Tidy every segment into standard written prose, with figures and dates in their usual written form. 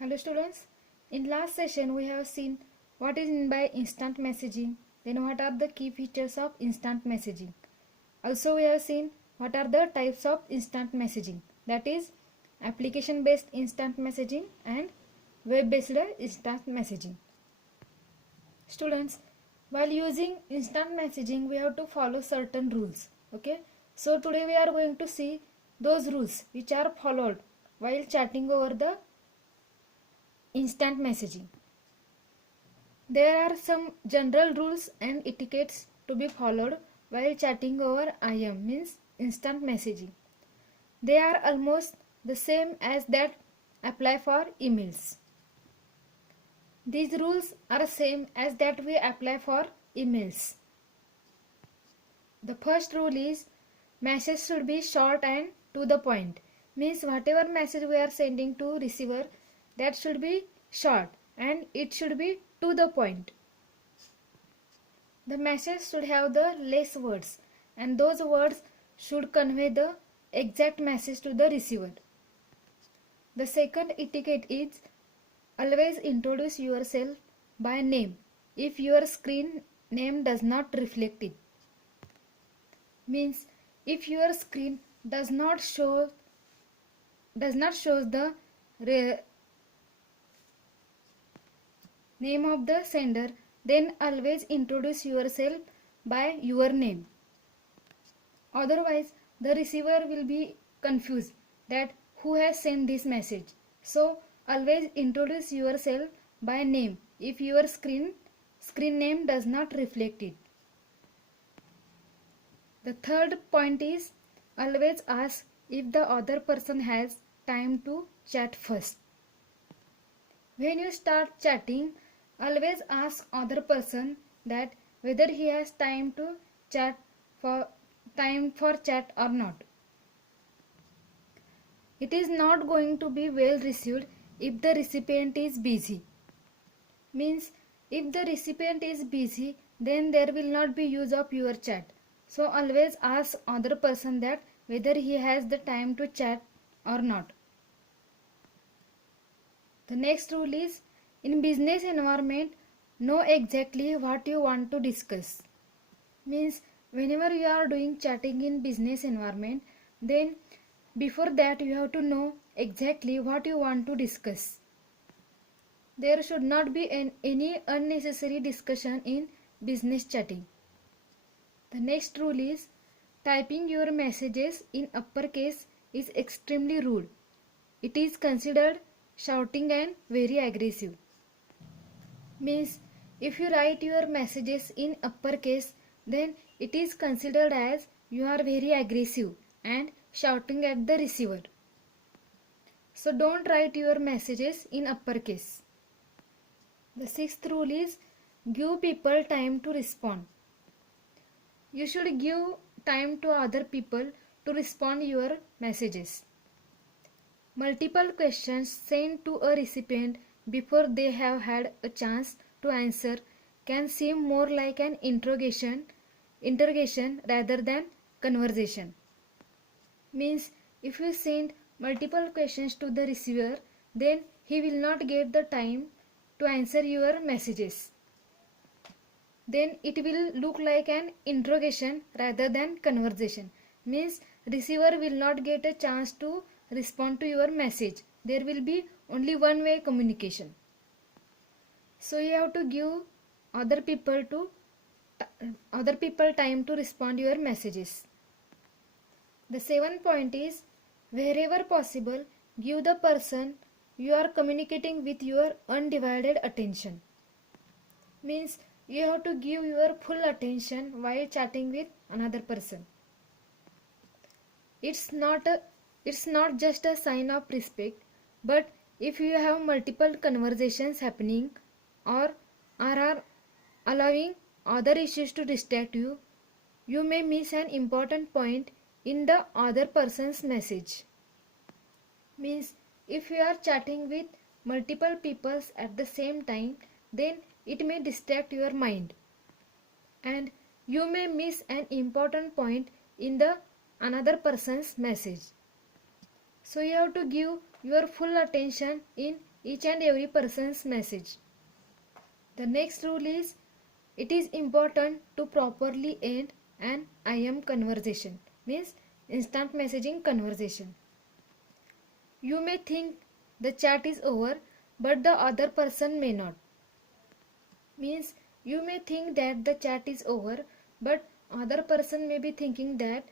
Hello students, in last session we have seen what is meant by instant messaging, then what are the key features of instant messaging. Also we have seen what are the types of instant messaging, that is application based instant messaging and web based instant messaging. Students, while using instant messaging we have to follow certain rules. Okay, so today we are going to see those rules which are followed while chatting over the instant messaging. There are some general rules and etiquettes to be followed while chatting over IM, means instant messaging. They are almost the same as that apply for emails. These rules are same as that we apply for emails. The first rule is message should be short and to the point. Means whatever message we are sending to receiver, that should be short and it should be to the point. The message should have the less words and those words should convey the exact message to the receiver. The second etiquette is always introduce yourself by name if your screen name does not reflect it. Means if your screen does not show the name of the sender, then always introduce yourself by your name. Otherwise the receiver will be confused that who has sent this message. So always introduce yourself by name if your screen name does not reflect it. The third point is always ask if the other person has time to chat first. When you start chatting, always ask other person that whether he has time to chat for chat or not. It is not going to be well received if the recipient is busy. Means if the recipient is busy, then there will not be use of your chat. So always ask other person that whether he has the time to chat or not. The next rule is in business environment, know exactly what you want to discuss. Means whenever you are doing chatting in business environment, then before that you have to know exactly what you want to discuss. There should not be any unnecessary discussion in business chatting. The next rule is typing your messages in uppercase is extremely rude. It is considered shouting and very aggressive. Means if you write your messages in uppercase, then it is considered as you are very aggressive and shouting at the receiver. So don't write your messages in uppercase. The sixth rule is give people time to respond. You should give time to other people to respond your messages. Multiple questions sent to a recipient before they have had a chance to answer can seem more like an interrogation rather than conversation. Means if you send multiple questions to the receiver, then he will not get the time to answer your messages. Then it will look like an interrogation rather than conversation. Means receiver will not get a chance to respond to your message. There will be only one way communication. So you have to give other people time to respond your messages. The seventh point is wherever possible, give the person you are communicating with your undivided attention. Means you have to give your full attention while chatting with another person. It's not just a sign of respect, but if you have multiple conversations happening or are allowing other issues to distract you, you may miss an important point in the other person's message. Means if you are chatting with multiple people at the same time, then it may distract your mind and you may miss an important point in the another person's message. So you have to give your full attention in each and every person's message. The next rule is it is important to properly end an IM conversation, means instant messaging conversation. You may think the chat is over, but the other person may not. Means you may think that the chat is over, but other person may be thinking that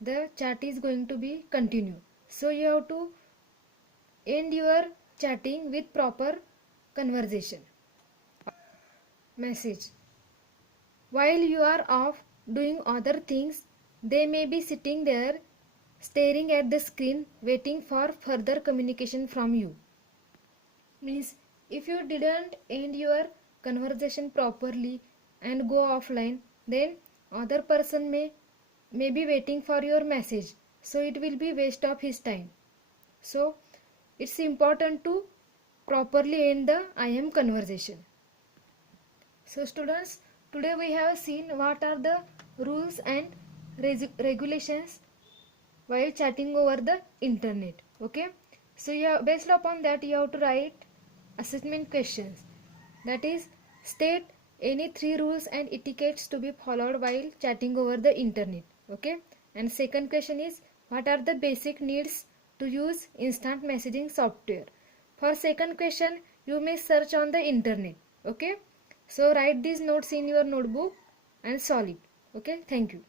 the chat is going to be continue. So you have to end your chatting with proper conversation. Message. While you are off doing other things, they may be sitting there staring at the screen waiting for further communication from you. Means if you didn't end your conversation properly and go offline, then other person may be waiting for your message, so it will be waste of his time. So it's important to properly end the IM conversation. So students, today we have seen what are the rules and regulations while chatting over the internet. Okay, so based upon that you have to write assessment questions, that is, state any 3 rules and etiquettes to be followed while chatting over the internet. Okay, and second question is what are the basic needs to use instant messaging software. For second question you may search on the internet. Okay, so write these notes in your notebook and solve it. Okay, thank you.